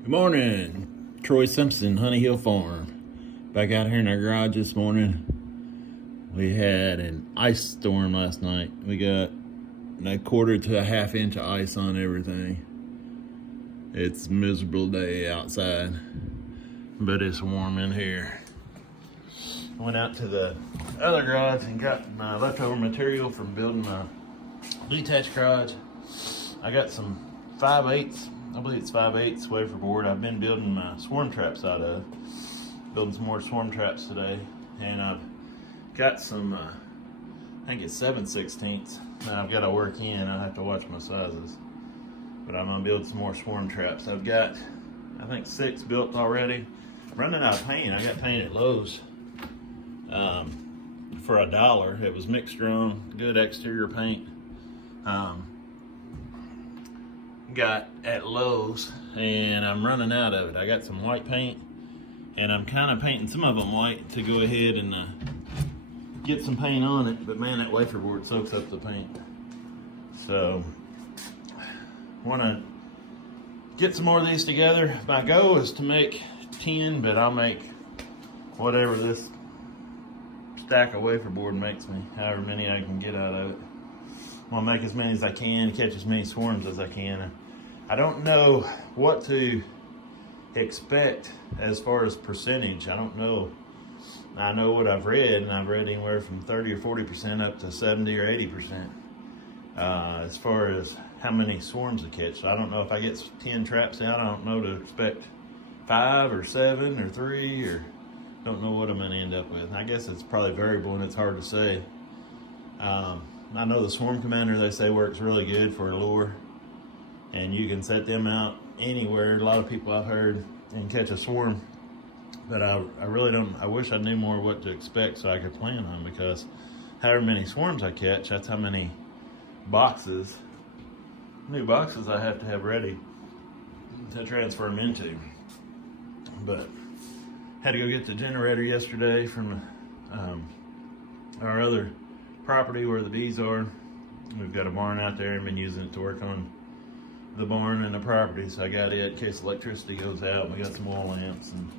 Good morning, Troy Simpson, Honey Hill Farm. Back out here in our garage this morning. We had an ice storm last night. We got a quarter to a half inch of ice on everything. It's a miserable day outside, but it's warm in here. I went out to the other garage and got my leftover material from building my detached garage. I got some 5/8, I believe it's 5/8 wafer board. I've been building my swarm traps out of. Building some more swarm traps today. And I've got some, I think it's 7/16. Now I've got to work in, I have to watch my sizes. But I'm gonna build some more swarm traps. I've got, I think 6 built already. I'm running out of paint. I got paint at Lowe's for $1. It was mixed strong, good exterior paint. Got at Lowe's, and I'm running out of it. I got some white paint, and I'm kind of painting some of them white to go ahead and get some paint on it. But man, that wafer board soaks up the paint. So want to get some more of these together. My goal is to make 10, but I'll make whatever this stack of wafer board makes me, however many I can get out of it. I'll make as many as I can, catch as many swarms as I can. I don't know what to expect as far as percentage. I don't know. I know what I've read, and I've read anywhere from 30 or 40% up to 70 or 80% as far as how many swarms to catch. So I don't know if I get 10 traps out. I don't know to expect 5 or 7 or 3, or don't know what I'm going to end up with. I guess it's probably variable and it's hard to say. I know the Swarm Commander, they say, works really good for a lure, and you can set them out anywhere. A lot of people I've heard and catch a swarm, but I really don't. I wish I knew more what to expect so I could plan on, because however many swarms I catch, that's how many boxes, new boxes I have to have ready to transfer them into. But had to go get the generator yesterday from our other property where the bees are. We've got a barn out there and been using it to work on the barn and the property, so I got it in case electricity goes out. We got some oil lamps and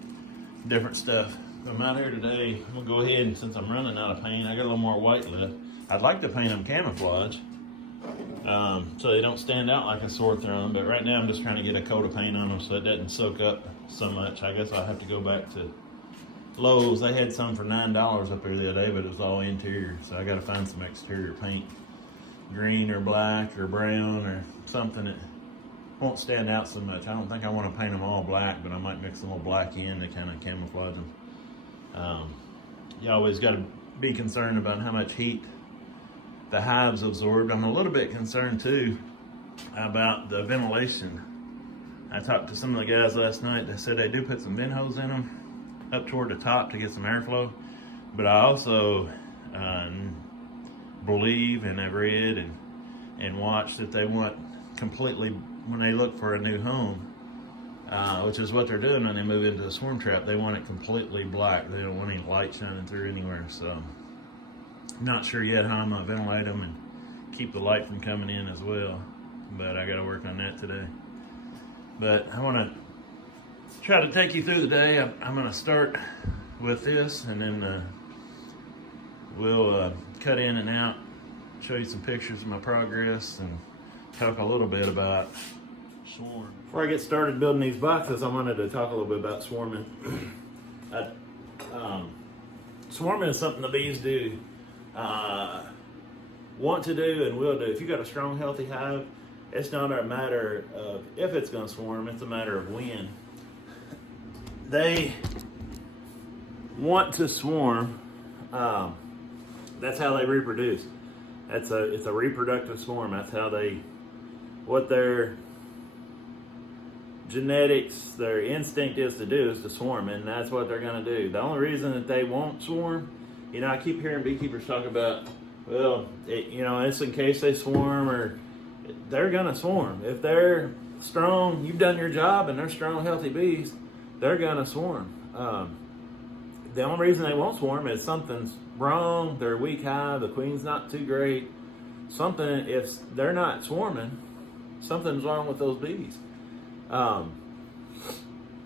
different stuff. I'm out here today. I'm gonna go ahead, and since I'm running out of paint, I got a little more white left. I'd like to paint them camouflage so they don't stand out like a sore thumb, but right now I'm just trying to get a coat of paint on them so it doesn't soak up so much. I guess I'll have to go back to Lowe's. They had some for $9 up there the other day, but it was all interior, so I got to find some exterior paint, green or black or brown or something that won't stand out so much. I don't think I want to paint them all black, but I might mix a little black in to kind of camouflage them. You always got to be concerned about how much heat the hives absorb. I'm a little bit concerned too about the ventilation. I talked to some of the guys last night. They said they do put some vent hose in them up toward the top to get some airflow, but I also believe, and I've read and watched, that they want completely, when they look for a new home, which is what they're doing when they move into a swarm trap, they want it completely black. They don't want any light shining through anywhere. So not sure yet how I'm gonna ventilate them and keep the light from coming in as well, but I got to work on that today. But I want to try to take you through the day. I'm going to start with this, and then we'll cut in and out, show you some pictures of my progress, and talk a little bit about swarm. Before I get started building these boxes, I wanted to talk a little bit about swarming. Swarming is something the bees do, want to do, and will do. If you've got a strong, healthy hive, it's not a matter of if it's going to swarm, it's a matter of when. They want to swarm. That's how they reproduce. It's a reproductive swarm. That's how what their genetics, their instinct is to do, is to swarm, and that's what they're going to do. The only reason that they won't swarm, I keep hearing beekeepers talk about, well, it's in case they swarm, or they're going to swarm. If they're strong, you've done your job, and they're strong, healthy bees, they're gonna swarm. The only reason they won't swarm is something's wrong. They're weak hive. The queen's not too great. Something, if they're not swarming, something's wrong with those bees.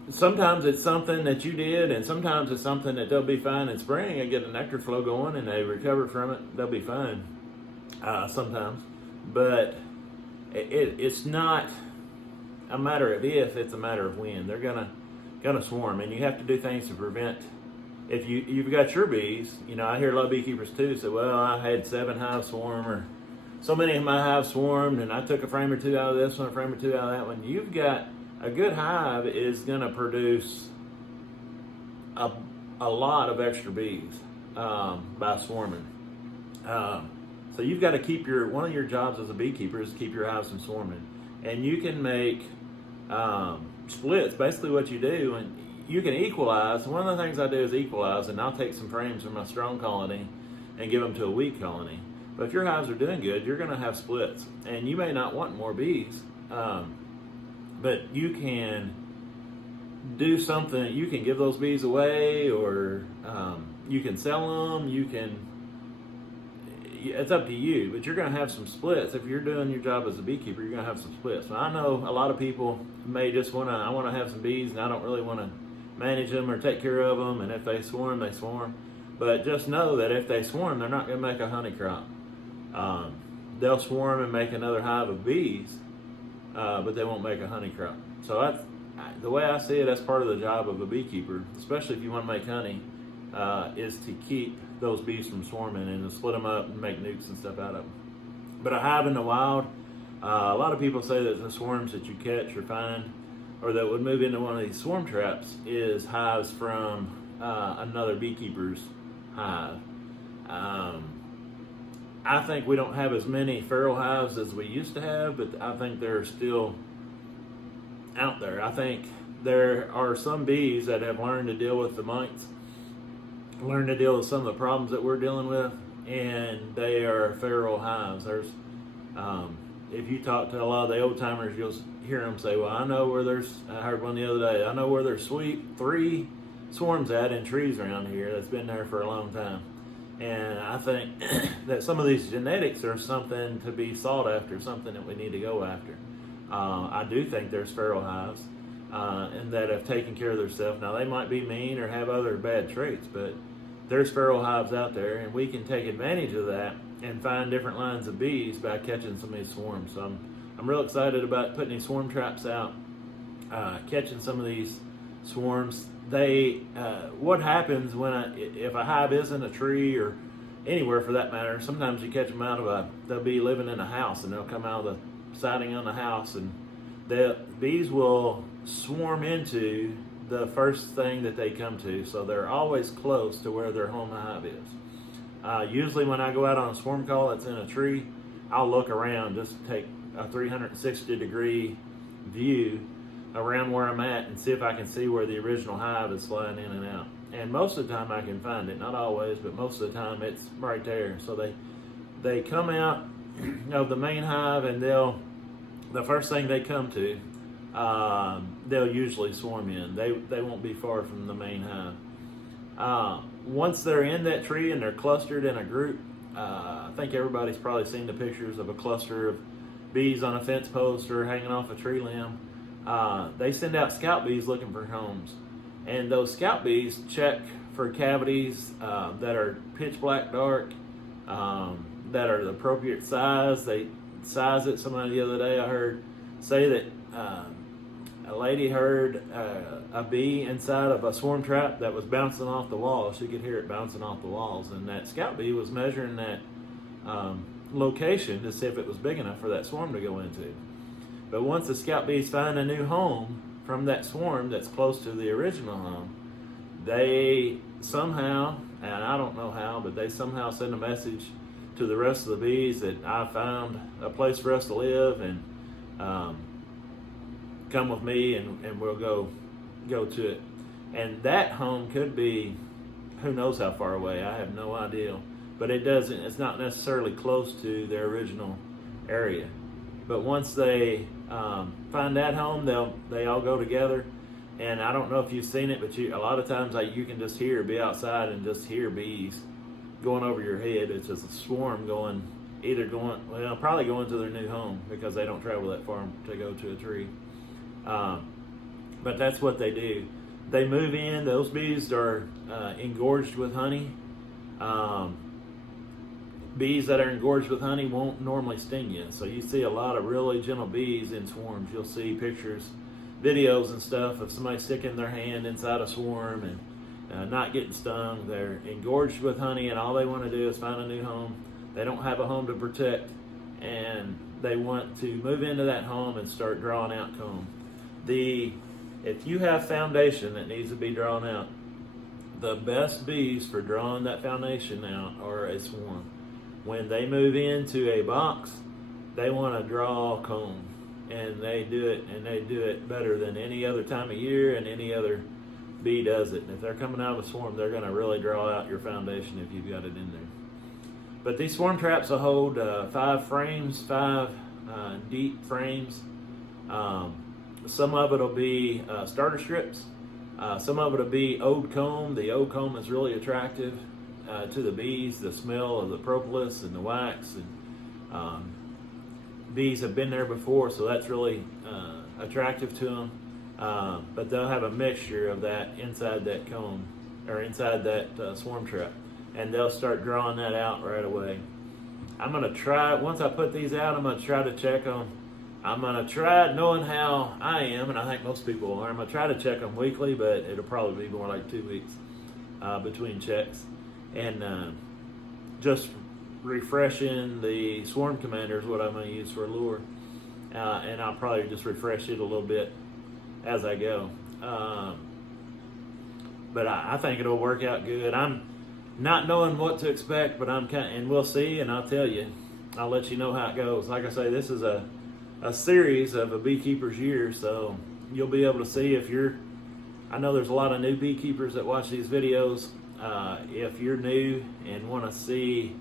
sometimes it's something that you did, and sometimes it's something that they'll be fine in spring and get a nectar flow going and they recover from it. They'll be fine sometimes. But it's not a matter of if, it's a matter of when. They're gonna swarm, and you have to do things to prevent. If you've got your bees, I hear a lot of beekeepers too say, well, I had 7 hives swarm, or so many of my hives swarmed, and I took a frame or 2 out of this one, a frame or 2 out of that one. You've got a good hive is going to produce a lot of extra bees by swarming. So you've got to keep one of your jobs as a beekeeper is to keep your hives from swarming, and you can make splits. Basically, what you do, and you can equalize. One of the things I do is equalize, and I'll take some frames from my strong colony and give them to a weak colony. But if your hives are doing good, you're going to have splits, and you may not want more bees, but you can do something. You can give those bees away, or you can sell them. It's up to you, but you're going to have some splits. If you're doing your job as a beekeeper, you're going to have some splits. But I know a lot of people may just I want to have some bees, and I don't really want to manage them or take care of them, and if they swarm, they swarm. But just know that if they swarm, they're not going to make a honey crop. They'll swarm and make another hive of bees, but they won't make a honey crop. So that's the way I see it. That's part of the job of a beekeeper, especially if you want to make honey, is to keep those bees from swarming and to split them up and make nukes and stuff out of them. But a hive in the wild, a lot of people say that the swarms that you catch or find, or that would move into one of these swarm traps, is hives from another beekeeper's hive. I think we don't have as many feral hives as we used to have, but I think they're still out there. I think there are some bees that have learned to deal with the mites, learned to deal with some of the problems that we're dealing with, and they are feral hives. There's, if you talk to a lot of the old timers, you'll hear them say, well, I know where I heard one the other day, I know where there's 3 swarms at in trees around here that's been there for a long time. And I think that some of these genetics are something to be sought after, something that we need to go after. I do think there's feral hives and that have taken care of themselves. Now, they might be mean or have other bad traits, but there's feral hives out there, and we can take advantage of that and find different lines of bees by catching some of these swarms. So I'm real excited about putting these swarm traps out, catching some of these swarms. What happens if a hive is in a tree or anywhere for that matter, sometimes you catch them they'll be living in a house, and they'll come out of the siding on the house, and the bees will swarm into the first thing that they come to, so they're always close to where their home hive is. Usually when I go out on a swarm call that's in a tree, I'll look around, just take a 360 degree view around where I'm at and see if I can see where the original hive is flying in and out. And most of the time I can find it, not always, but most of the time it's right there. So they come out of the main hive, and the first thing they come to, they'll usually swarm in. They won't be far from the main hive. Once they're in that tree and they're clustered in a group, I think everybody's probably seen the pictures of a cluster of bees on a fence post or hanging off a tree limb. They send out scout bees looking for homes, and those scout bees check for cavities that are pitch black dark, that are the appropriate size. They size it. Somebody the other day I heard say that a lady heard a bee inside of a swarm trap that was bouncing off the wall. She could hear it bouncing off the walls, and that scout bee was measuring that location to see if it was big enough for that swarm to go into. But once the scout bees find a new home from that swarm that's close to the original home, they somehow, and I don't know how, but they somehow send a message to the rest of the bees that I found a place for us to live, and come with me, and we'll go to it. And that home could be, who knows how far away, I have no idea. But it's not necessarily close to their original area. But once they find that home, they all go together. And I don't know if you've seen it, but a lot of times you can just be outside and just hear bees going over your head. It's just a swarm probably going to their new home, because they don't travel that far to go to a tree. but that's what they do. They move in, those bees are engorged with honey. Bees that are engorged with honey won't normally sting you. So you see a lot of really gentle bees in swarms. You'll see pictures, videos and stuff of somebody sticking their hand inside a swarm and not getting stung. They're engorged with honey, and all they want to do is find a new home. They don't have a home to protect, and they want to move into that home and start drawing out comb. If you have foundation that needs to be drawn out, the best bees for drawing that foundation out are a swarm. When they move into a box, they want to draw comb, and they do it better than any other time of year, and any other bee does it. And if they're coming out of a swarm, they're going to really draw out your foundation if you've got it in there. But these swarm traps will hold 5 frames, 5 deep frames. Some of it will be starter strips. Some of it will be old comb. The old comb is really attractive to the bees. The smell of the propolis and the wax, and bees have been there before, so that's really attractive to them. But they'll have a mixture of that inside that comb, or inside that swarm trap, and they'll start drawing that out right away. I'm going to try, once I put these out, I'm going to try to check them. I'm going to try, knowing how I am, and I think most people are, I'm going to try to check them weekly, but it'll probably be more like 2 weeks between checks. And just refreshing the swarm commander is what I'm going to use for a lure. And I'll probably just refresh it a little bit as I go. But I think it'll work out good. I'm not knowing what to expect, but and we'll see, and I'll tell you. I'll let you know how it goes. Like I say, this is a series of a beekeeper's year, so you'll be able to see if I know there's a lot of new beekeepers that watch these videos. If you're new and want to see,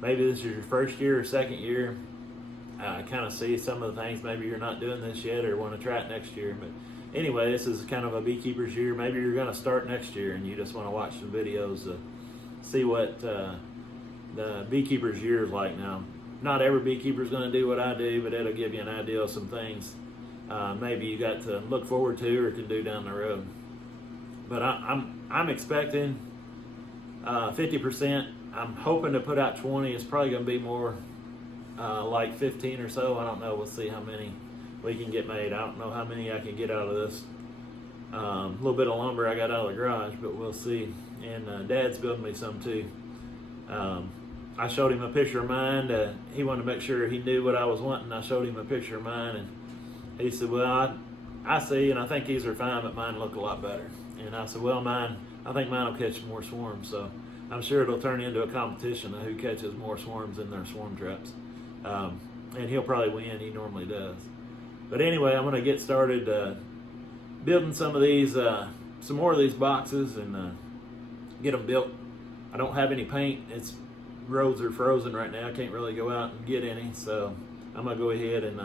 maybe this is your first year or second year, kind of see some of the things, maybe you're not doing this yet or want to try it next year. But anyway, this is kind of a beekeeper's year. Maybe you're going to start next year and you just want to watch some videos to see what the beekeeper's year is like. Now, not every beekeeper is going to do what I do, but it'll give you an idea of some things maybe you got to look forward to or can do down the road. But I'm expecting 50%. I'm hoping to put out 20. It's probably going to be more like 15 or so. I don't know. We'll see how many we can get made. I don't know how many I can get out of this. A little bit of lumber I got out of the garage, but we'll see. And Dad's building me some too. I showed him a picture of mine. He wanted to make sure he knew what I was wanting. I showed him a picture of mine, and he said, well, I see, and I think these are fine, but mine look a lot better. And I said, well, I think mine will catch more swarms, so I'm sure it'll turn into a competition of who catches more swarms in their swarm traps. And he'll probably win. He normally does. But anyway, I'm going to get started building some of these, some more of these boxes, and get them built. I don't have any paint. Roads are frozen right now. I can't really go out and get any, so I'm going to go ahead and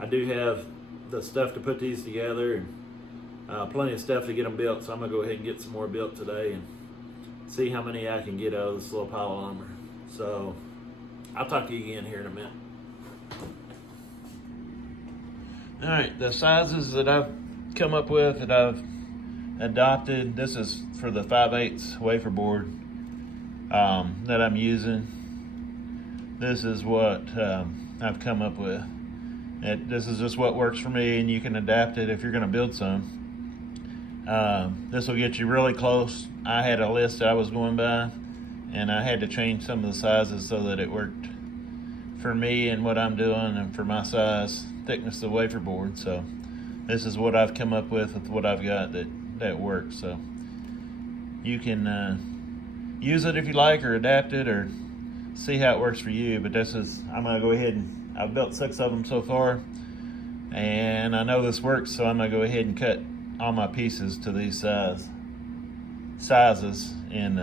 I do have the stuff to put these together, and plenty of stuff to get them built, so I'm going to go ahead and get some more built today and see how many I can get out of this little pile of lumber. So I'll talk to you again here in a minute. All right, the sizes that I've come up with, that I've adopted, this is for the 5/8 wafer board that I'm using. This is what I've come up with. This is just what works for me, and you can adapt it if you're going to build some. This will get you really close. I had a list that I was going by, and I had to change some of the sizes so that it worked for me and what I'm doing, and for my size, thickness of the wafer board. So this is what I've come up with what I've got that works. So you can use it if you like, or adapt it, or see how it works for you. But I'm going to go ahead and I've built 6 of them so far, and I know this works, so I'm going to go ahead and cut all my pieces to these sizes, and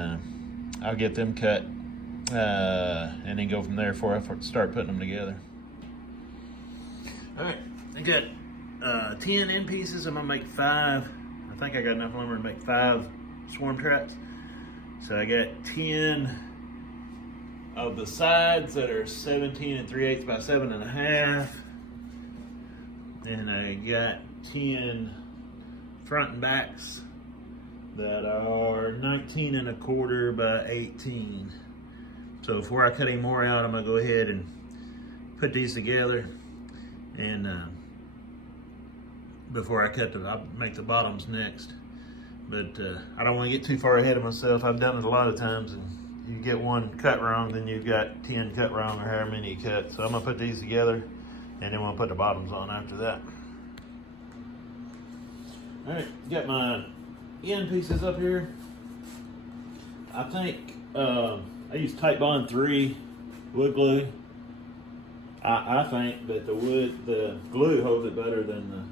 I'll get them cut and then go from there before I start putting them together. All right, I got 10 end pieces. I'm going to make 5. I think I got enough lumber to make 5 swarm traps. So I got 10 of the sides that are 17 3/8 by 7.5, and I got 10 front and backs that are 19 1/4 by 18. So before I cut any more out, I'm gonna go ahead and put these together, and before I cut I'll make the bottoms next. But I don't want to get too far ahead of myself. I've done it a lot of times, and you get one cut wrong, then you've got 10 cut wrong, or however many you cut. So I'm gonna put these together, and then we'll put the bottoms on after that. All right, got my end pieces up here. I think I use Titebond 3 wood glue. I think that the glue holds it better than the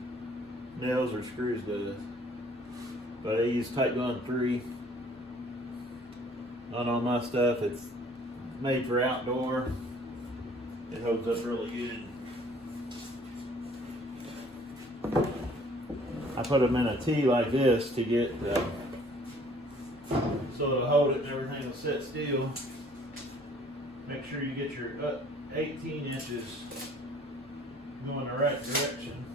nails or screws does. But I use Titebond 3 on all my stuff. It's made for outdoor. It holds up really good. I put them in a T like this to get so it'll hold it and everything will sit still. Make sure you get your 18 inches going the right direction.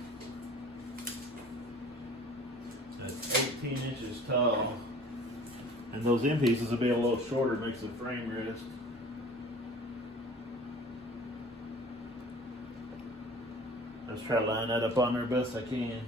That's 18 inches tall. And those end pieces will be a little shorter, makes the frame rest. Let's try to line that up on there best I can.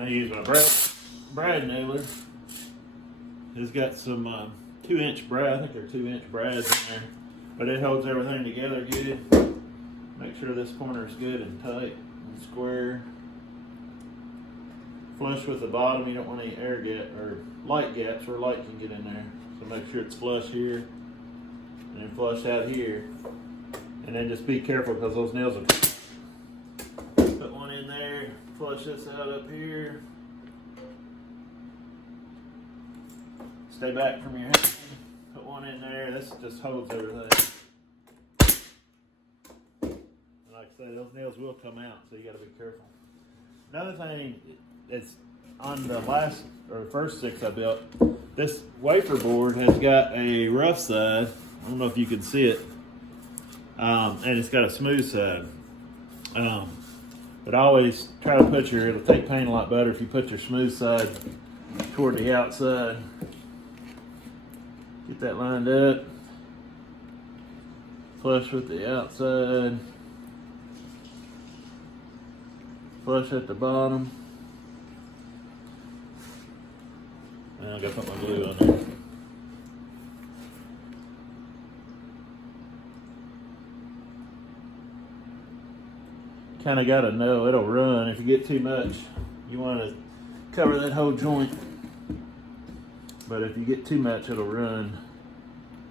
I use my brad nailer. It's got some 2-inch brad. I think they're 2-inch brads in there, but it holds everything together good. Make sure this corner is good and tight and square. Flush with the bottom. You don't want any air gap or light gaps where light can get in there. So make sure it's flush here and then flush out here. And then just be careful because those nails will put one in there. Flush this out up here. Stay back from your hand. Put one in there. This just holds everything. And like I say, those nails will come out, so you got to be careful. Another thing that's on the last or first 6 I built, this wafer board has got a rough side. I don't know if you can see it, and it's got a smooth side. But I always try to put it'll take paint a lot better if you put your smooth side toward the outside. Get that lined up. Flush with the outside. Flush at the bottom. And I gotta put my glue on there. Kind of got to know it'll run. If you get too much, you want to cover that whole joint. But if you get too much, it'll run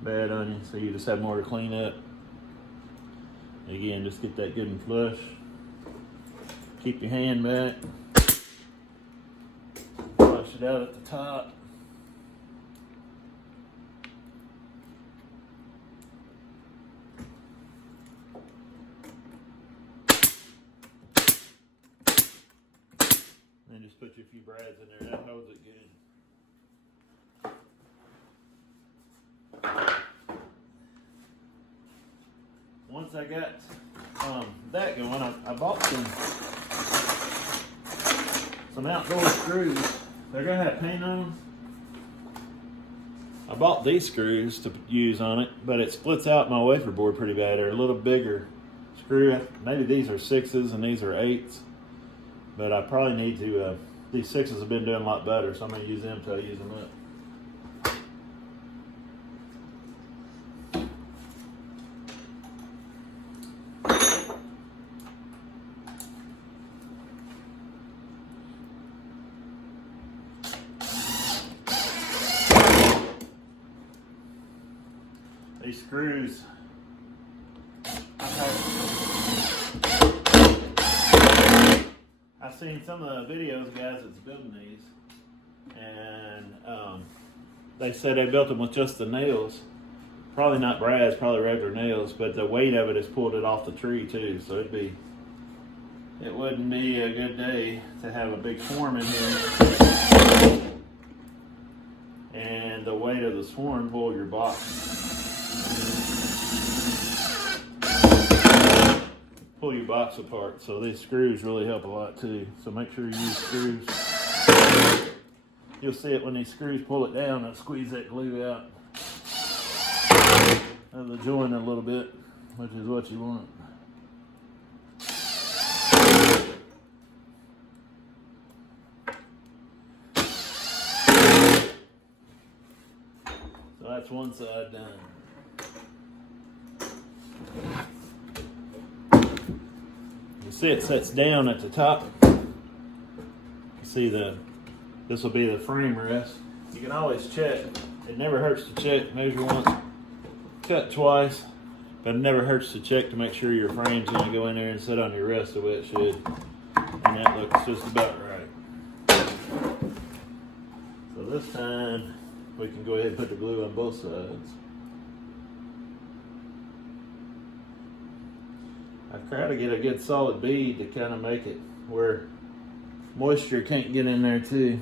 bad on you. So you just have more to clean up. Again, just get that good and flush. Keep your hand back. Flush it out at the top. And just put your few brads in there. That holds it good. Once I got that going, I bought some outdoor screws. They're gonna have paint on them. I bought these screws to use on it, but it splits out my wafer board pretty bad. They're a little bigger screw. Maybe these are 6s and these are 8s. But I probably need to, these 6s have been doing a lot better, so I'm going to use them until I use them up. These screws, I've seen some of the videos of guys that's building these, and they said they built them with just the nails. Probably not brads, probably regular nails, but the weight of it has pulled it off the tree too, so it'd be it wouldn't be a good day to have a big swarm in here. And the weight of the swarm pull your box. Pull your box apart. So these screws really help a lot too. So make sure you use screws. You'll see it when these screws pull it down and squeeze that glue out of the joint a little bit, which is what you want. So that's one side done. You see it sets down at the top. You see this will be the frame rest. You can always check. It never hurts to check. Measure once, cut twice, but it never hurts to check to make sure your frame's going to go in there and sit on your rest the way it should. And that looks just about right. So this time we can go ahead and put the glue on both sides. I try to get a good solid bead to kind of make it where moisture can't get in there too.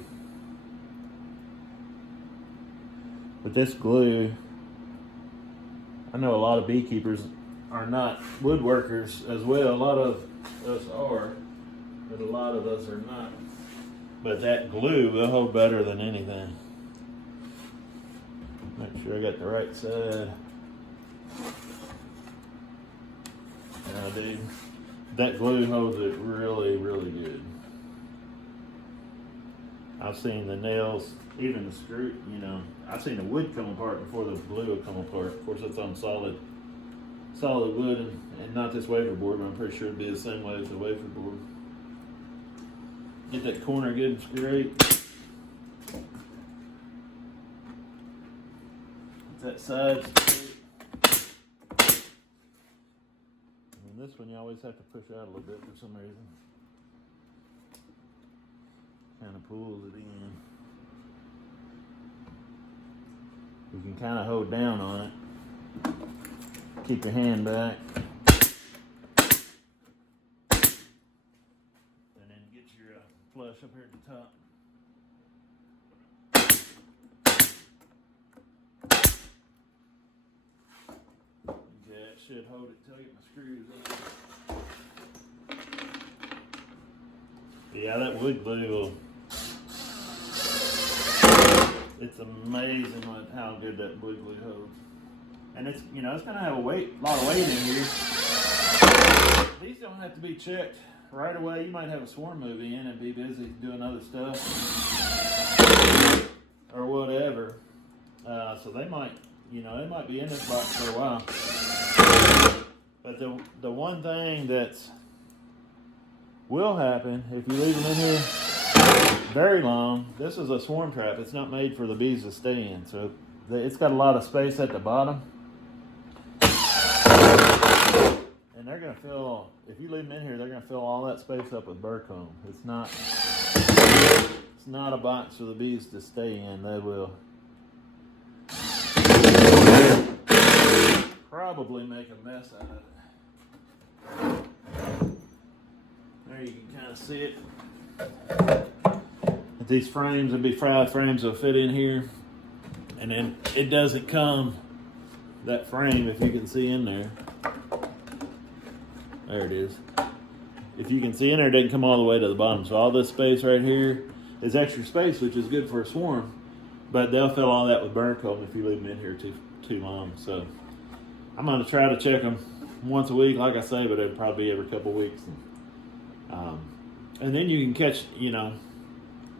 With this glue, I know a lot of beekeepers are not woodworkers as well. A lot of us are, but a lot of us are not. But that glue will hold better than anything. Make sure I got the right side. Now, dude, that glue holds it really, really good. I've seen the nails, even the screw, you know, I've seen the wood come apart before the glue will come apart. Of course, it's on solid wood and not this wafer board, but I'm pretty sure it'd be the same way as the wafer board. Get that corner good and straight. Get that side straight. And this one you always have to push out a little bit for some reason. Kind of pulls it in. You can kind of hold down on it. Keep your hand back. And then get your flush up here at the top. Okay, that should hold it till I get my screws in. Yeah, that wood glue will. It's amazing how good that wood glue holds. And it's, you know, it's gonna have a lot of weight in here. These don't have to be checked right away. You might have a swarm move in and be busy doing other stuff or whatever. So they might, you know, they might be in this box for a while. But the one thing that's will happen if you leave them in here very long, this is a swarm trap. It's not made for the bees to stay in. So it's got a lot of space at the bottom. And they're going to fill, if you leave them in here, they're going to fill all that space up with burr comb. It's not a box for the bees to stay in. They will probably make a mess out of it. There you can kind of see it. These frames would be 5 frames will fit in here, and then it doesn't come, that frame, if you can see in there. There it is. If you can see in there, it doesn't come all the way to the bottom. So all this space right here is extra space, which is good for a swarm, but they'll fill all that with burr comb if you leave them in here too long. So I'm going to try to check them once a week, like I say, but it'll probably be every couple of weeks. And then you can catch, you know,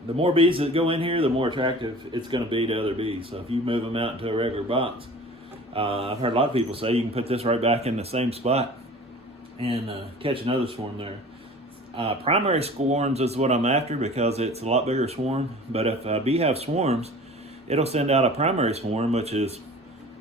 the more bees that go in here, the more attractive it's going to be to other bees. So if you move them out into a regular box, I've heard a lot of people say you can put this right back in the same spot and catch another swarm there. Primary swarms is what I'm after because it's a lot bigger swarm. But if a bee have swarms, it'll send out a primary swarm, which is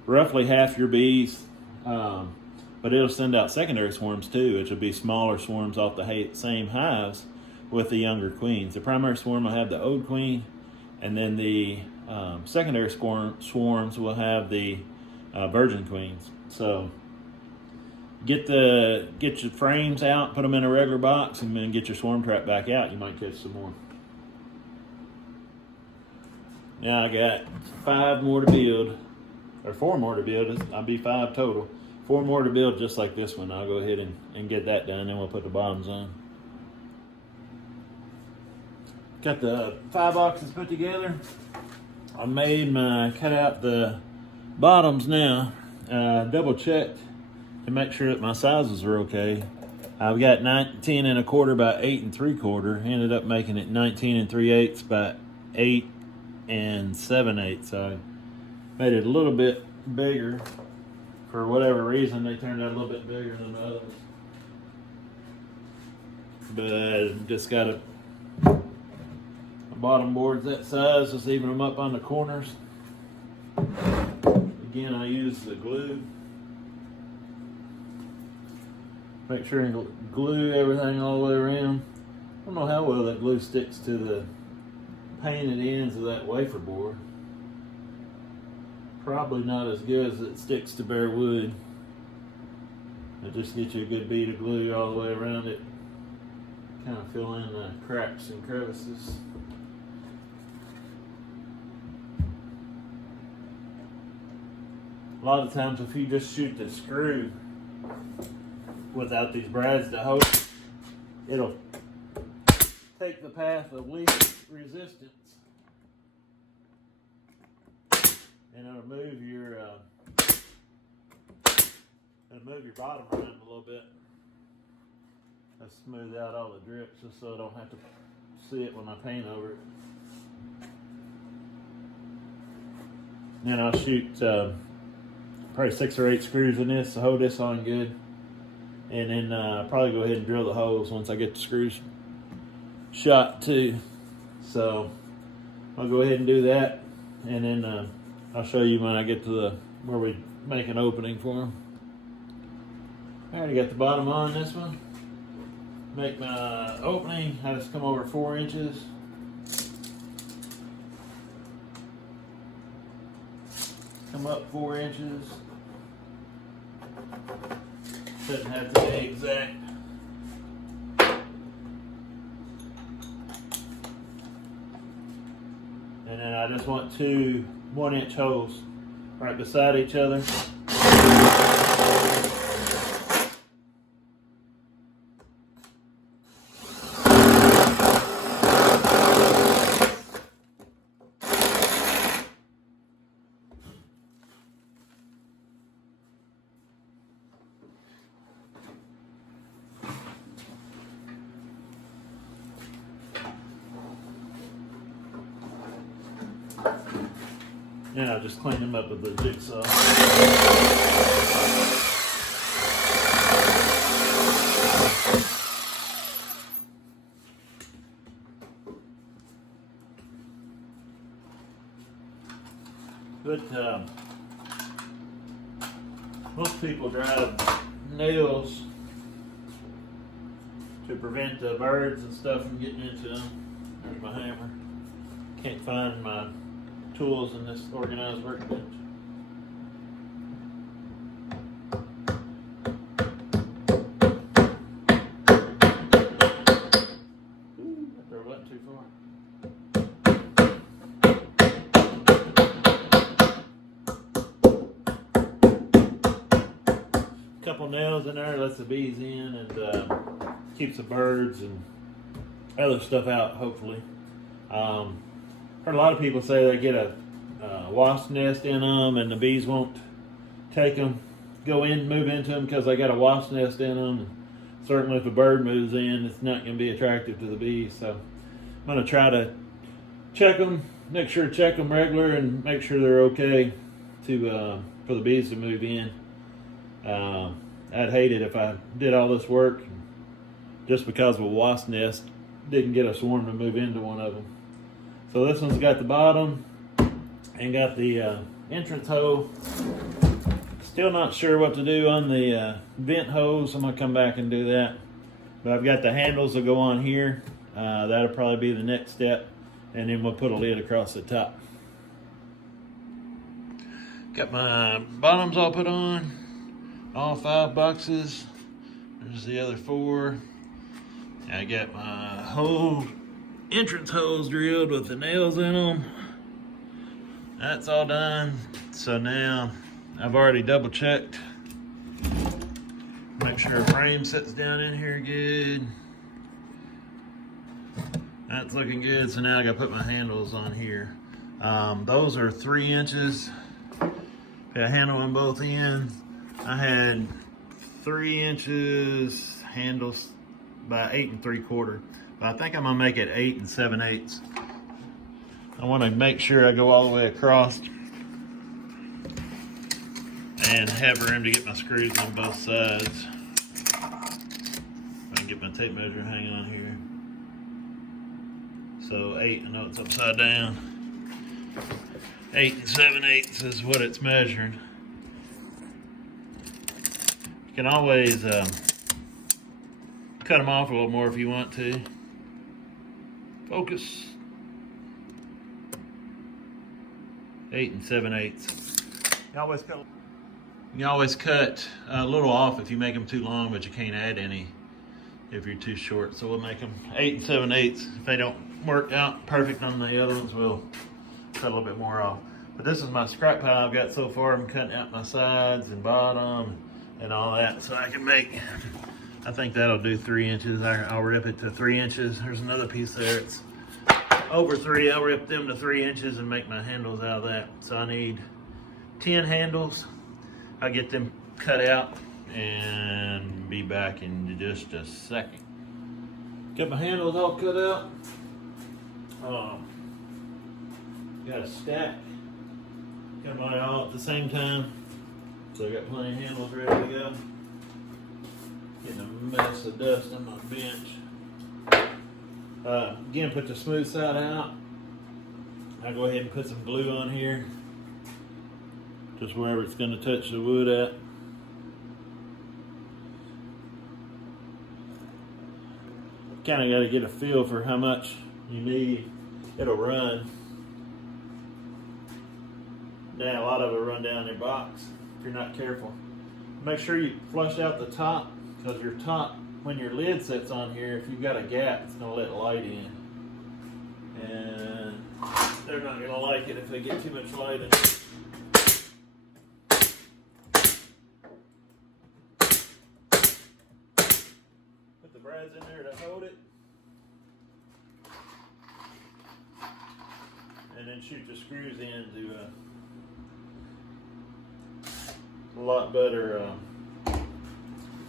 roughly half your bees. But it'll send out secondary swarms too, which will be smaller swarms off the same hives with the younger queens. The primary swarm will have the old queen, and then the secondary swarms will have the virgin queens. So get your frames out, put them in a regular box, and then get your swarm trap back out. You might catch some more. Now I got 5 more to build, or 4 more to build. I'll be 5 total. 4 more to build just like this one. I'll go ahead and get that done, then we'll put the bottoms on. Got the 5 boxes put together. I cut out the bottoms now. Double checked to make sure that my sizes are okay. I've got 19 1/4 by 8 3/4. Ended up making it 19 3/8 by 8 7/8. So I made it a little bit bigger. For whatever reason, they turned out a little bit bigger than the others. But just got a bottom boards that size, just even them up on the corners. Again, I use the glue. Make sure you glue everything all the way around. I don't know how well that glue sticks to the painted ends of that wafer board. Probably not as good as it sticks to bare wood. It just gets you a good bead of glue all the way around it. Kind of fill in the cracks and crevices. A lot of times if you just shoot the screw without these brads to hold it, it'll take the path of least resistance. And it'll move your bottom around a little bit. I smooth out all the drips just so I don't have to see it when I paint over it. Then I'll shoot probably 6 or 8 screws in this to hold this on good. And then probably go ahead and drill the holes once I get the screws shot too. So I'll go ahead and do that, and then I'll show you when I get to where we make an opening for them. I already got the bottom on this one. Make my opening. I just come over 4 inches. Come up 4 inches. Doesn't have to be exact. And then I just want 2 1-inch holes right beside each other. And I'll just clean them up with the jigsaw. But most people drive nails to prevent the birds and stuff from getting into them. There's my hammer. Can't find my tools in this organized workbench. Ooh, I threw a button too far. Couple nails in there, lets the bees in, and keeps the birds and other stuff out, hopefully. Heard a lot of people say they get a wasp nest in them and the bees won't take them, move into them because they got a wasp nest in them. And certainly if a bird moves in, it's not going to be attractive to the bees. So I'm going to try to check them, check them regular and make sure they're okay to for the bees to move in. I'd hate it if I did all this work just because of a wasp nest didn't get a swarm to move into one of them. So this one's got the bottom and got the entrance hole. Still not sure what to do on the vent hose. I'm going to come back and do that. But I've got the handles that go on here. That'll probably be the next step. And then we'll put a lid across the top. Got my bottoms all put on. all 5 boxes. There's the other 4. I got my whole entrance holes drilled with the nails in them. That's all done. So now I've already double checked. Make sure the frame sits down in here good. That's looking good. So now I gotta put my handles on here. Those are 3 inches. Got a handle on both ends. I had 3 inches handles by 8 3/4. But I think I'm gonna make it 8 7/8. I wanna make sure I go all the way across and have room to get my screws on both sides. If I can get my tape measure hanging on here. So 8, I know it's upside down. 8 7/8 is what it's measuring. You can always cut them off a little more if you want to. Focus. 8 7/8. You can always cut a little off if you make them too long, but you can't add any if you're too short. So we'll make them 8 7/8. If they don't work out perfect on the other ones, we'll cut a little bit more off. But this is my scrap pile I've got so far. I'm cutting out my sides and bottom and all that, so I can make, I think that'll do 3 inches. I'll rip it to 3 inches. There's another piece there. It's over 3. I'll rip them to 3 inches and make my handles out of that. So I need 10 handles. I'll get them cut out and be back in just a second. Got my handles all cut out. Got a stack. Got mine all at the same time. So I got plenty of handles ready to go. Getting a mess of dust on my bench. Again, put the smooth side out. I'll go ahead and put some glue on here. Just wherever it's going to touch the wood at. Kind of got to get a feel for how much you need. It'll run. Now a lot of it will run down your box if you're not careful. Make sure you flush out the top, because your top, when your lid sits on here, if you've got a gap, it's going to let light in. And they're not going to like it if they get too much light in. Put the brads in there to hold it. And then shoot the screws in to a lot better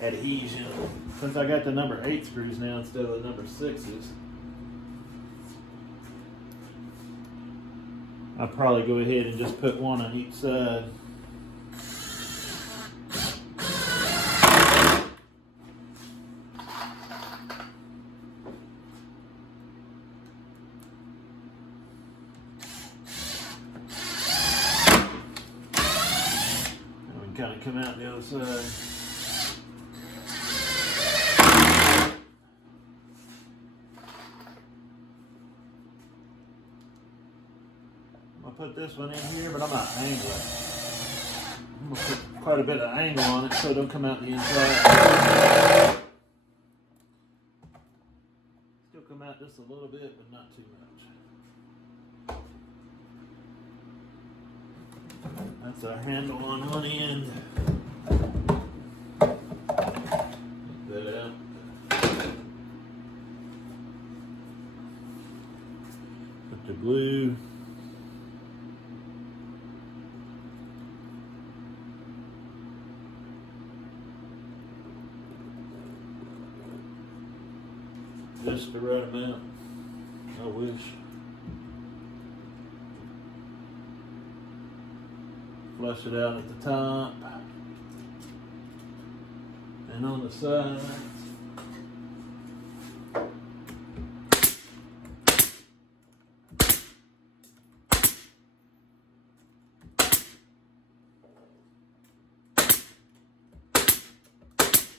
adhesion. Since I got the number 8 screws now instead of the number 6s, I'll probably go ahead and just put one on each side. Kind of come out the other side. I'm gonna put this one in here, but I'm not angling. I'm gonna put quite a bit of angle on it so it don't come out the inside. Still come out just a little bit, but not too much. That's a handle on one end. Get that out. Put the glue. Just the right amount, I wish. Flush it out at the top and on the sides.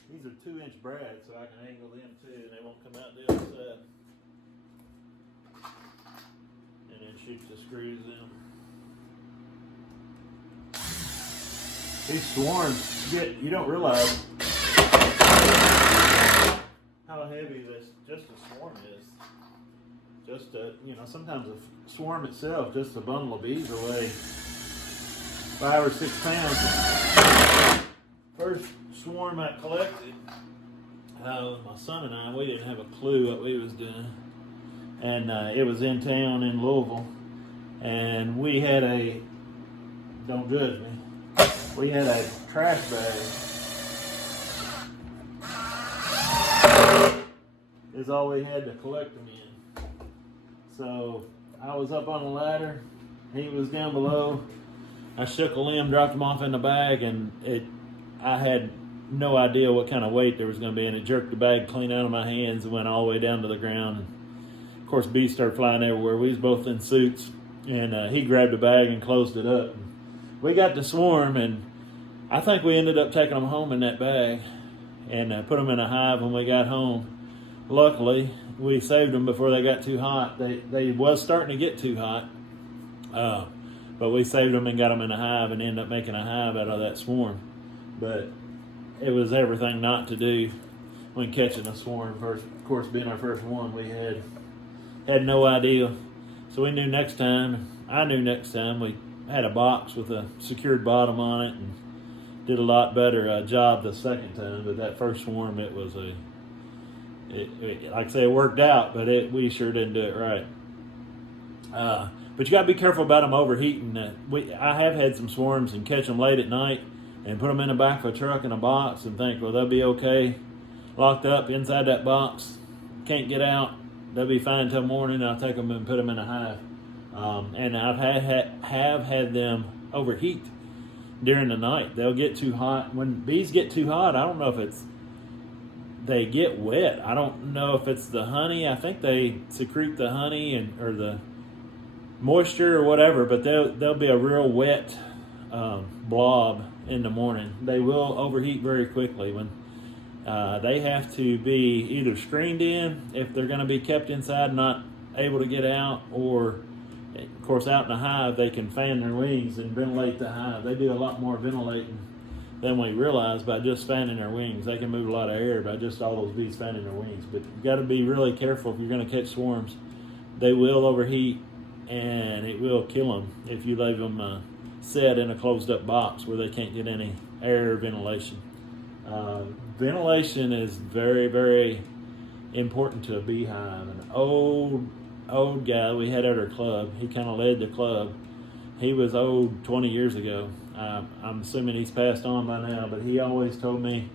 These are 2-inch brads, so I can angle them too, and they won't come out the other side. And then shoot the screws in. These swarms, you don't realize how heavy just a swarm is. Just sometimes a swarm itself, just a bundle of bees will weigh 5 or 6 pounds. First swarm I collected, my son and I, we didn't have a clue what we was doing. And it was in town in Louisville. And we had don't judge me, we had a trash bag. Is all we had to collect them in. So I was up on the ladder, he was down below. I shook a limb, dropped him off in the bag, and I had no idea what kind of weight there was going to be, and it jerked the bag clean out of my hands and went all the way down to the ground. And of course, bees started flying everywhere. We was both in suits, and he grabbed the bag and closed it up. We got the swarm, and I think we ended up taking them home in that bag and put them in a hive when we got home. Luckily, we saved them before they got too hot. They was starting to get too hot, but we saved them and got them in a hive and ended up making a hive out of that swarm. But it was everything not to do when catching a swarm. First, of course, being our first one, we had no idea. So we knew next time, I knew next time, we had a box with a secured bottom on it and did a lot better job the second time. But that first swarm, it was like I say, it worked out, but we sure didn't do it right. But you got to be careful about them overheating. I have had some swarms and catch them late at night and put them in the back of a truck in a box and think, well, they'll be okay, locked up inside that box, can't get out, they'll be fine until morning. I'll take them and put them in a hive. And I've had them overheat during the night. They'll get too hot. When bees get too hot, I don't know if they get wet. I don't know if it's the honey. I think they secrete the honey or the moisture or whatever, but they'll be a real wet blob in the morning. They will overheat very quickly when they have to be either screened in if they're going to be kept inside, not able to get out, or of course out in the hive they can fan their wings and ventilate the hive. They do a lot more ventilating than we realize by just fanning their wings. They can move a lot of air by just all those bees fanning their wings. But you've got to be really careful if you're going to catch swarms. They will overheat, and it will kill them if you leave them set in a closed up box where they can't get any air or ventilation. Ventilation is very, very important to a beehive. An old guy we had at our club, he kind of led the club. He was old 20 years ago. I'm assuming he's passed on by now, but he always told me,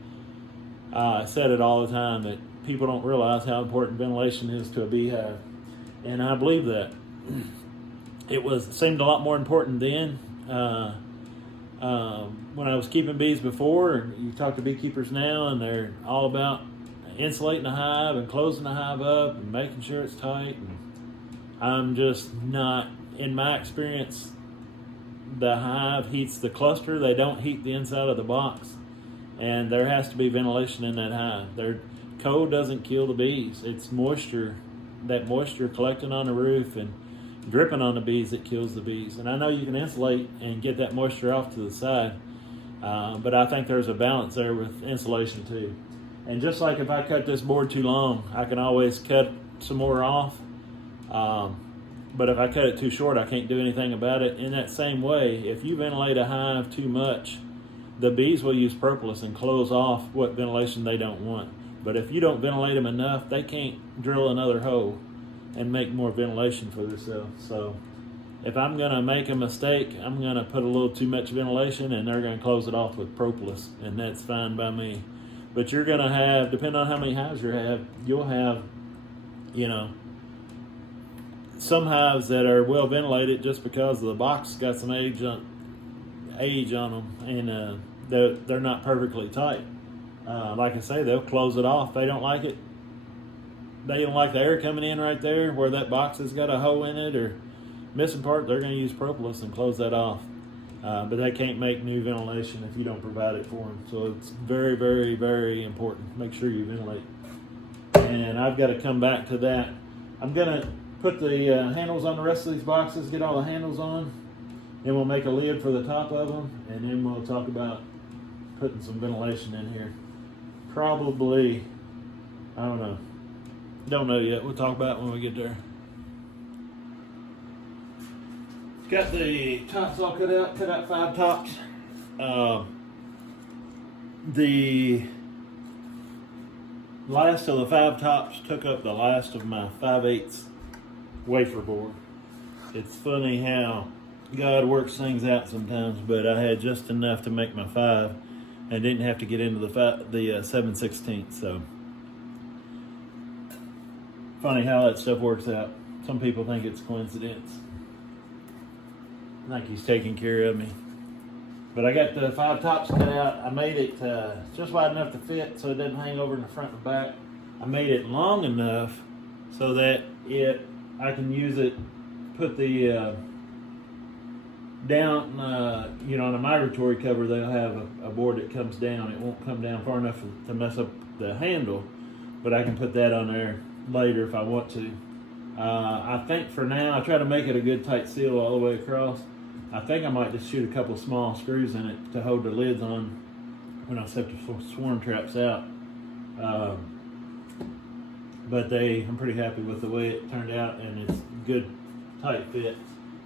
said it all the time, that people don't realize how important ventilation is to a beehive. And I believe that. It seemed a lot more important then. When I was keeping bees before, and you talk to beekeepers now, and they're all about insulating the hive and closing the hive up and making sure it's tight. And I'm just not, in my experience, the hive heats the cluster. They don't heat the inside of the box, and there has to be ventilation in that hive. Their cold doesn't kill the bees. It's moisture, that moisture collecting on the roof and dripping on the bees, that kills the bees. And I know you can insulate and get that moisture off to the side, but I think there's a balance there with insulation too. And just like if I cut this board too long, I can always cut some more off. But if I cut it too short, I can't do anything about it. In that same way, if you ventilate a hive too much, the bees will use propolis and close off what ventilation they don't want. But if you don't ventilate them enough, they can't drill another hole and make more ventilation for themselves. So if I'm going to make a mistake, I'm going to put a little too much ventilation, and they're going to close it off with propolis, and that's fine by me. But you're going to have, depending on how many hives you have, you'll have, some hives that are well ventilated just because the box got some age on them, and they're not perfectly tight. Like I say, they'll close it off. They don't like it. They don't like the air coming in right there where that box has got a hole in it or missing part. They're going to use propolis and close that off. But they can't make new ventilation if you don't provide it for them. So it's very, very, very important. Make sure you ventilate. And I've got to come back to that. I'm going to put the handles on the rest of these boxes, get all the handles on, Then we'll make a lid for the top of them, and then we'll talk about putting some ventilation in here. Probably, I don't know. Don't know yet. We'll talk about it when we get there. Got the tops all cut out 5 tops. The last of the 5 tops took up the last of my 5/8 wafer board. It's funny how God works things out sometimes, but I had just enough to make my 5 and didn't have to get into the 7/16. So funny how that stuff works out. Some people think it's coincidence. I think he's taking care of me. But I got the 5 tops cut out. I made it just wide enough to fit so it doesn't hang over in the front and back. I made it long enough so that I can use it, put the down, on a migratory cover, they'll have a board that comes down. It won't come down far enough to mess up the handle, but I can put that on there later if I want to. I think for now, I try to make it a good tight seal all the way across. I think I might just shoot a couple small screws in it to hold the lids on when I set the swarm traps out. But I'm pretty happy with the way it turned out, and it's good tight fit.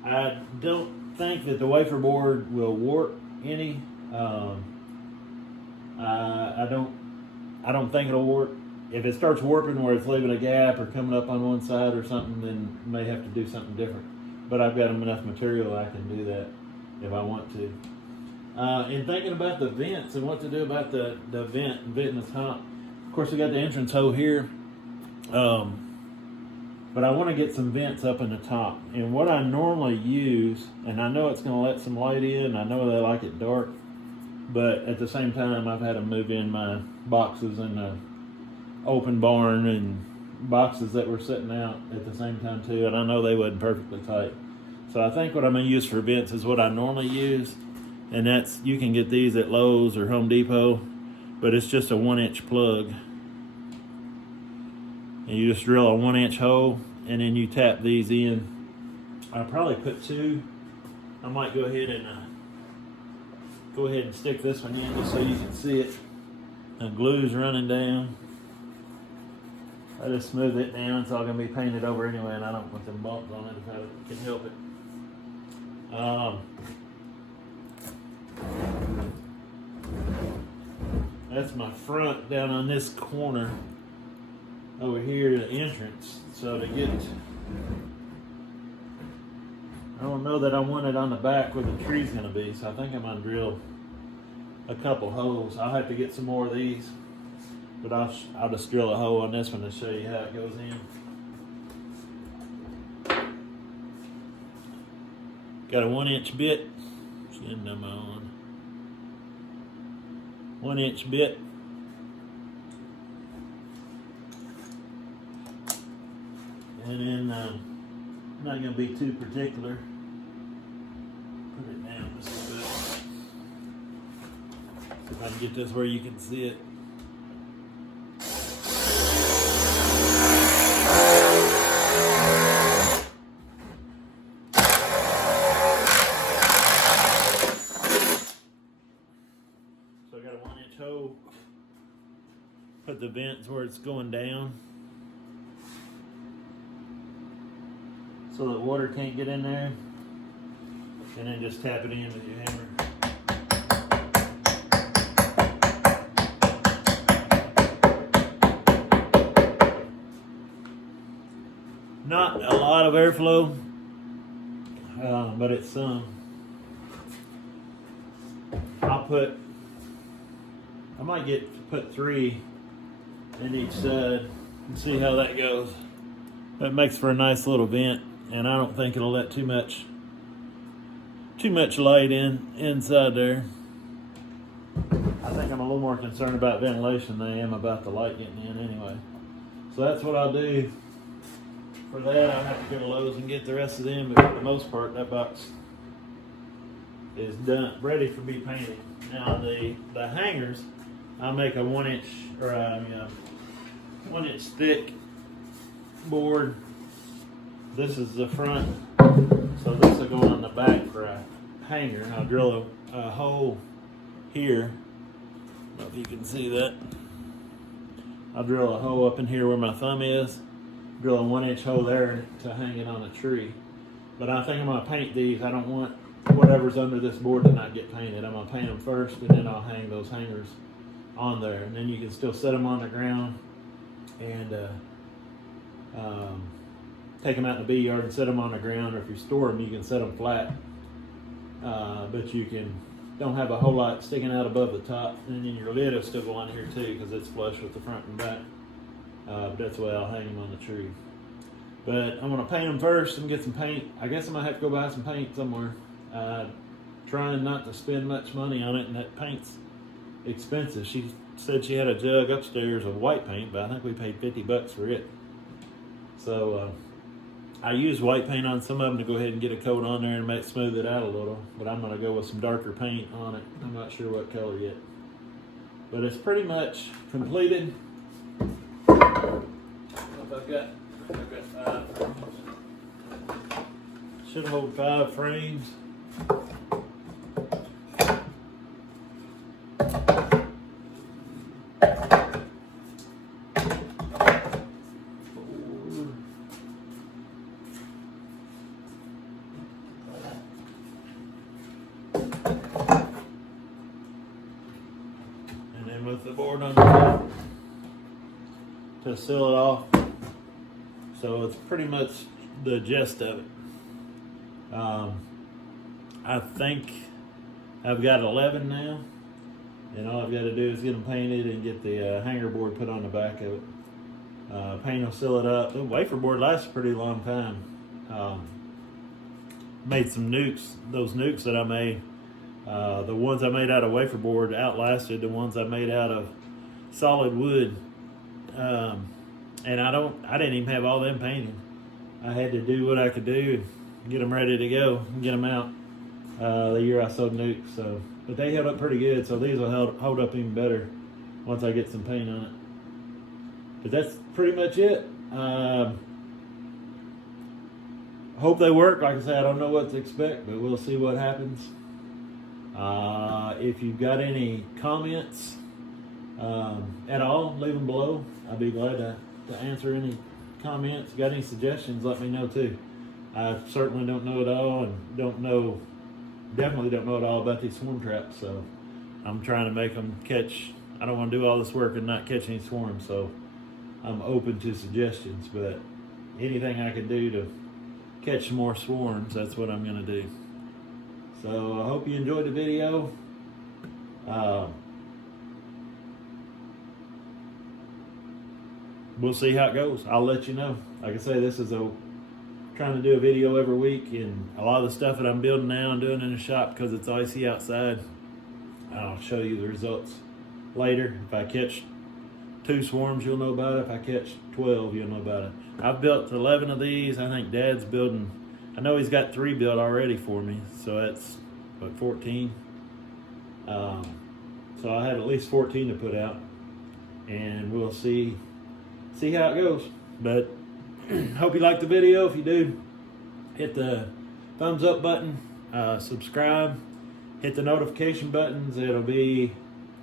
I don't think that the wafer board will warp any. I don't think it'll warp. If it starts warping where it's leaving a gap or coming up on one side or something, then may have to do something different. But I've got enough material I can do that if I want to. In thinking about the vents and what to do about the vent in the top, of course we got the entrance hole here, but I want to get some vents up in the top. And what I normally use, and I know it's going to let some light in, I know they like it dark, but at the same time I've had to move in my boxes in the open barn and boxes that were sitting out at the same time too, and I know they wasn't perfectly tight. So I think what I'm going to use for vents is what I normally use, and that's, you can get these at Lowe's or Home Depot, but it's just a 1-inch plug. And you just drill a 1-inch hole, and then you tap these in. I'll probably put 2. I might go ahead and stick this one in just so you can see it. The glue's running down. I just smooth it down. It's all going to be painted over anyway, and I don't want them bumps on it if I can help it. That's my front down on this corner over here, the entrance. So to get, I don't know that I want it on the back where the tree's going to be, so I think I'm going to drill a couple holes. I'll have to get some more of these. But I'll just drill a hole on this one to show you how it goes in. Got a 1-inch bit. Send them on. 1-inch bit. And then I'm not going to be too particular. Put it down just a little bit. See if I can get this where you can see it. Put the vents where it's going down so that water can't get in there, and then just tap it in with your hammer. Not a lot of airflow, but it's some. I might put 3 in each side and see how that goes. That makes for a nice little vent, and I don't think it'll let too much light inside there. I think I'm a little more concerned about ventilation than I am about the light getting in anyway. So that's what I'll do. For that, I'll have to go to Lowe's and get the rest of them, but for the most part, that box is done, ready for be painted. Now the hangers, I'll make a 1-inch or 1-inch thick board. This is the front, so this will go on the back for hanger. I'll drill a hole here. I don't know if you can see that. I'll drill a hole up in here where my thumb is. Drill a 1-inch hole there to hang it on a tree. But I think I'm gonna paint these. I don't want whatever's under this board to not get painted. I'm gonna paint them first, and then I'll hang those hangers on there. And then you can still set them on the ground and take them out in the bee yard and set them on the ground. Or if you store them, you can set them flat. But you don't have a whole lot sticking out above the top. And then your lid will still go on here too, because it's flush with the front and back. But that's the way I'll hang them on the tree. But I'm gonna paint them first and get some paint. I guess I'm gonna have to go buy some paint somewhere. Trying not to spend much money on it, and that paint's expensive. She said she had a jug upstairs of white paint, but I think we paid $50 for it. So I used white paint on some of them to go ahead and get a coat on there and make smooth it out a little. But I'm gonna go with some darker paint on it. I'm not sure what color yet. But it's pretty much completed. I don't know if I've got 5 frames. Should hold 5 frames. And then with the board on the top to seal it off. So it's pretty much the gist of it. I think I've got 11 now, and all I've got to do is get them painted and get the hanger board put on the back of it. Paint will seal it up. The wafer board lasts a pretty long time. Made some nukes. Those nukes that I made, the ones I made out of wafer board outlasted the ones I made out of solid wood. And I didn't even have all them painted. I had to do what I could do and get them ready to go and get them out the year I sold nukes. So, but they held up pretty good, so these will hold up even better once I get some paint on it. But that's pretty much it. Hope they work. Like I said, I don't know what to expect, but we'll see what happens. If you've got any comments at all, leave them below. I'd be glad to answer any comments. Got any suggestions, let me know too. I certainly don't know it all, and definitely don't know it all about these swarm traps, so I'm trying to make them catch. I don't want to do all this work and not catch any swarms, so I'm open to suggestions, but anything I can do to catch some more swarms, that's what I'm going to do. So I hope you enjoyed the video. We'll see how it goes. I'll let you know. Like I say, this is trying to do a video every week, and a lot of the stuff that I'm building now and doing in the shop, because it's icy outside, I'll show you the results later. If I catch 2 swarms, you'll know about it. If I catch 12, you'll know about it. I've built 11 of these. I think Dad's building, I know he's got 3 built already for me, so that's what, 14. So I have at least 14 to put out, and we'll see how it goes. But hope you liked the video. If you do, hit the thumbs up button, subscribe, hit the notification buttons. It'll be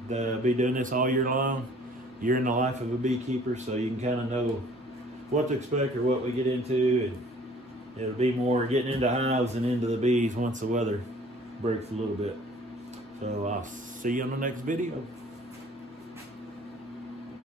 doing this all year long. You're in the life of a beekeeper, so you can kind of know what to expect or what we get into, and it'll be more getting into hives and into the bees once the weather breaks a little bit. So I'll see you on the next video.